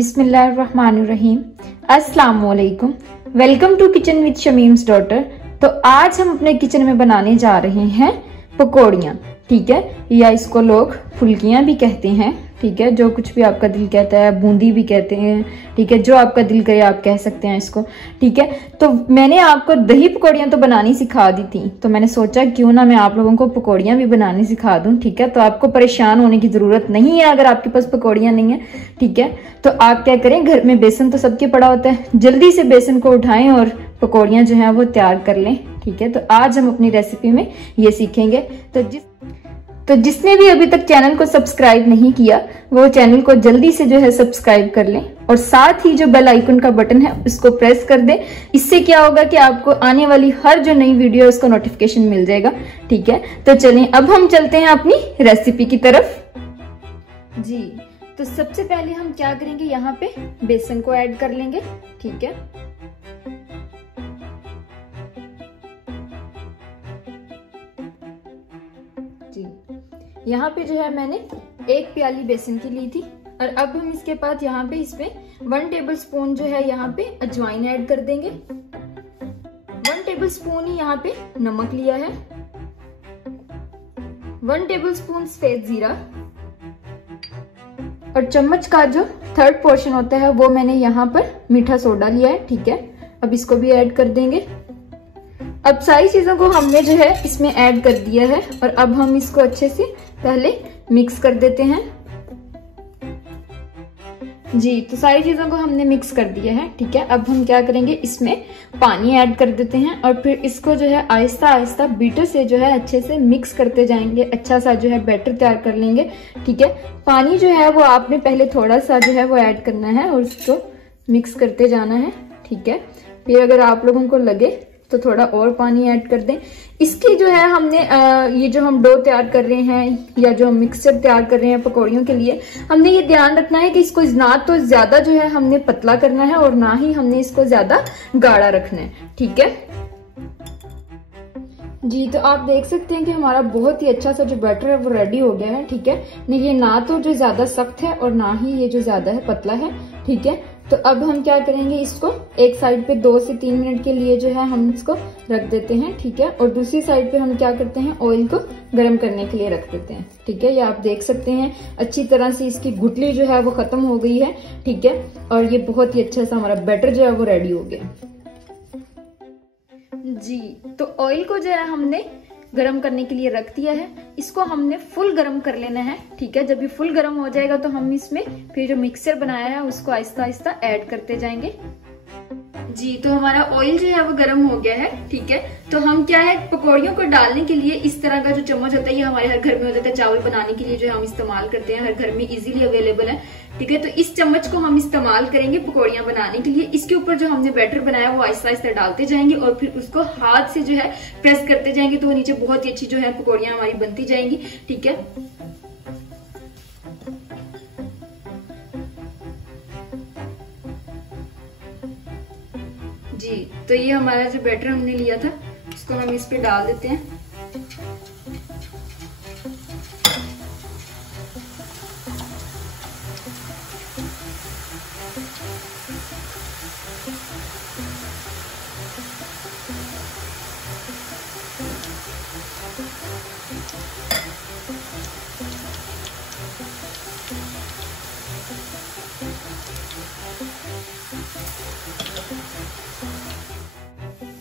बिस्मिल्लाहिर्रहमानिर्रहीम। अस्सलाम वालेकुम। Welcome to kitchen with Shamim's daughter. तो आज हम अपने किचन में बनाने जा रहे हैं पकौड़ियाँ, ठीक है, या इसको लोग फुल्कियाँ भी कहते हैं, ठीक है, जो कुछ भी आपका दिल कहता है, बूंदी भी कहते हैं, ठीक है, जो आपका दिल करे आप कह सकते हैं इसको, ठीक है। तो मैंने आपको दही पकौड़ियाँ तो बनानी सिखा दी थी, तो मैंने सोचा क्यों ना मैं आप लोगों को पकौड़ियाँ भी बनानी सिखा दूं, ठीक है। तो आपको परेशान होने की जरूरत नहीं है अगर आपके पास पकौड़ियाँ नहीं है, ठीक है। तो आप क्या करें, घर में बेसन तो सबके पड़ा होता है, जल्दी से बेसन को उठाएं और पकौड़ियाँ जो है वो तैयार कर लें, ठीक है। तो आज हम अपनी रेसिपी में ये सीखेंगे। तो जिसने भी अभी तक चैनल को सब्सक्राइब नहीं किया वो चैनल को जल्दी से जो है सब्सक्राइब कर लें और साथ ही जो बेल आइकन का बटन है उसको प्रेस कर दें। इससे क्या होगा कि आपको आने वाली हर जो नई वीडियो है उसका नोटिफिकेशन मिल जाएगा, ठीक है। तो चलें अब हम चलते हैं अपनी रेसिपी की तरफ जी। तो सबसे पहले हम क्या करेंगे, यहाँ पे बेसन को ऐड कर लेंगे, ठीक है। जी, यहाँ पे जो है मैंने 1 प्याली बेसन की ली थी और अब हम इसके बाद यहाँ पे इसमें 1 टेबलस्पून जो है यहाँ पे अजवाइन ऐड कर देंगे। 1 टेबलस्पून ही यहाँ पे नमक लिया है, 1 टेबलस्पून सफेद जीरा और चम्मच का जो 3rd पोर्शन होता है वो मैंने यहाँ पर मीठा सोडा लिया है, ठीक है। अब इसको भी ऐड कर देंगे। अब सारी चीजों को हमने जो है इसमें ऐड कर दिया है और अब हम इसको अच्छे से पहले मिक्स कर देते हैं जी। तो सारी चीजों को हमने मिक्स कर दिया है, ठीक है। अब हम क्या करेंगे, इसमें पानी ऐड कर देते हैं और फिर इसको जो है आहिस्ता आहिस्ता बीटर से जो है अच्छे से मिक्स करते जाएंगे, अच्छा सा जो है बैटर तैयार कर लेंगे, ठीक है। पानी जो है वो आपने पहले थोड़ा सा जो है वो ऐड करना है और उसको मिक्स करते जाना है, ठीक है। फिर अगर आप लोगों को लगे तो थोड़ा और पानी ऐड कर दें। इसकी जो है हमने ये जो हम डो तैयार कर रहे हैं या जो मिक्सचर तैयार कर रहे हैं पकौड़ियों के लिए, हमने ये ध्यान रखना है कि इसको ना तो ज्यादा जो है हमने पतला करना है और ना ही हमने इसको ज्यादा गाढ़ा रखना है, ठीक है जी। तो आप देख सकते हैं कि हमारा बहुत ही अच्छा सा जो बैटर है वो रेडी हो गया है, ठीक है। नहीं, ये ना तो जो ज्यादा सख्त है और ना ही ये जो ज्यादा है पतला है, ठीक है। तो अब हम क्या करेंगे, इसको एक साइड पे 2 से 3 मिनट के लिए जो है हम इसको रख देते हैं, ठीक है। और दूसरी साइड पे हम क्या करते हैं, ऑयल को गर्म करने के लिए रख देते हैं, ठीक है। ये आप देख सकते हैं अच्छी तरह से इसकी गुठली जो है वो खत्म हो गई है, ठीक है। और ये बहुत ही अच्छा सा हमारा बैटर जो है वो रेडी हो गया जी। तो ऑयल को जो है हमने गरम करने के लिए रख दिया है, इसको हमने फुल गरम कर लेना है, ठीक है। जब ये फुल गरम हो जाएगा तो हम इसमें फिर जो मिक्सचर बनाया है उसको आहिस्ता आहिस्ता ऐड करते जाएंगे जी। तो हमारा ऑयल जो है वो गर्म हो गया है, ठीक है। तो हम क्या है, पकौड़ियों को डालने के लिए इस तरह का जो चम्मच होता है ये हमारे हर घर में हो जाता है, चावल बनाने के लिए जो हम इस्तेमाल करते हैं, हर घर में इजीली अवेलेबल है, ठीक है। तो इस चम्मच को हम इस्तेमाल करेंगे पकौड़ियां बनाने के लिए। इसके ऊपर जो हमने बैटर बनाया वो आहिस्ता आहिस्ता डालते जाएंगे और फिर उसको हाथ से जो है प्रेस करते जाएंगे, तो वो नीचे बहुत ही अच्छी जो है पकौड़ियां हमारी बनती जाएंगी, ठीक है। जी, तो ये हमारा जो बैटर हमने लिया था उसको हम इस पे डाल देते हैं।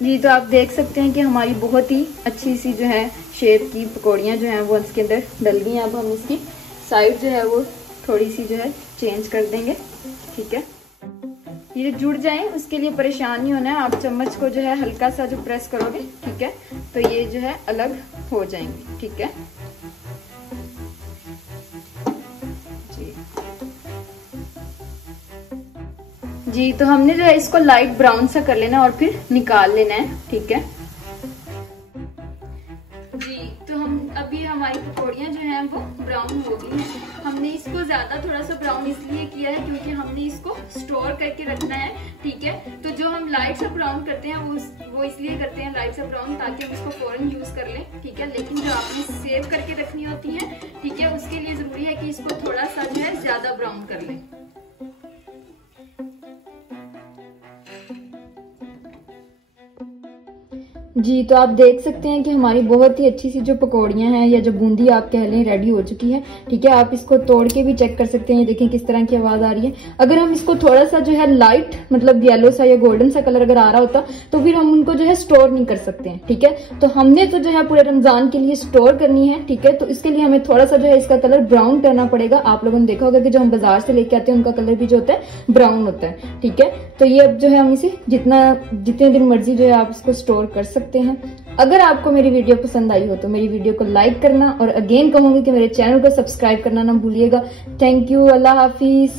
जी, तो आप देख सकते हैं कि हमारी बहुत ही अच्छी सी जो है शेप की पकौड़ियाँ जो हैं वो इसके अंदर डल गई हैं। अब हम इसकी साइड जो है वो थोड़ी सी जो है चेंज कर देंगे, ठीक है। ये जुड़ जाए उसके लिए परेशान नहीं होना है, आप चम्मच को जो है हल्का सा जो प्रेस करोगे, ठीक है, तो ये जो है अलग हो जाएंगे, ठीक है जी। तो हमने जो है इसको लाइट ब्राउन सा कर लेना और फिर निकाल लेना है, ठीक है जी। तो हम अभी हमारी पकौड़ियाँ जो हैं वो ब्राउन हो गई हैं। हमने इसको ज्यादा थोड़ा सा ब्राउन इसलिए किया है क्योंकि हमने इसको स्टोर करके रखना है, ठीक है। तो जो हम लाइट सा ब्राउन करते हैं वो इसलिए करते हैं लाइट सा ब्राउन ताकि हम इसको फौरन यूज कर लें, ठीक है। लेकिन जो आपने सेव करके रखनी होती है, ठीक है, उसके लिए जरूरी है कि इसको थोड़ा सा जो है ज्यादा ब्राउन कर लें। जी, तो आप देख सकते हैं कि हमारी बहुत ही अच्छी सी जो पकौड़ियां हैं या जो बूंदी आप कह लें रेडी हो चुकी है। ठीक है, आप इसको तोड़ के भी चेक कर सकते हैं। देखें किस तरह की आवाज आ रही है। अगर हम इसको थोड़ा सा जो है लाइट मतलब येलो सा या गोल्डन सा कलर अगर आ रहा होता तो फिर हम उनको जो है स्टोर नहीं कर सकते हैं। ठीक है, तो हमने तो जो है पूरे रमजान के लिए स्टोर करनी है। ठीक है, तो इसके लिए हमें थोड़ा सा जो है इसका कलर ब्राउन करना पड़ेगा। आप लोगों ने देखा होगा कि जो हम बाजार से लेके आते हैं उनका कलर भी जो होता है ब्राउन होता है। ठीक है, तो ये अब जो है हम इसे जितने दिन मर्जी जो है आप इसको स्टोर कर सकते हैं। अगर आपको मेरी वीडियो पसंद आई हो तो मेरी वीडियो को लाइक करना और अगेन कहूंगी कि मेरे चैनल को सब्सक्राइब करना ना भूलिएगा। Thank you, Allah Hafiz.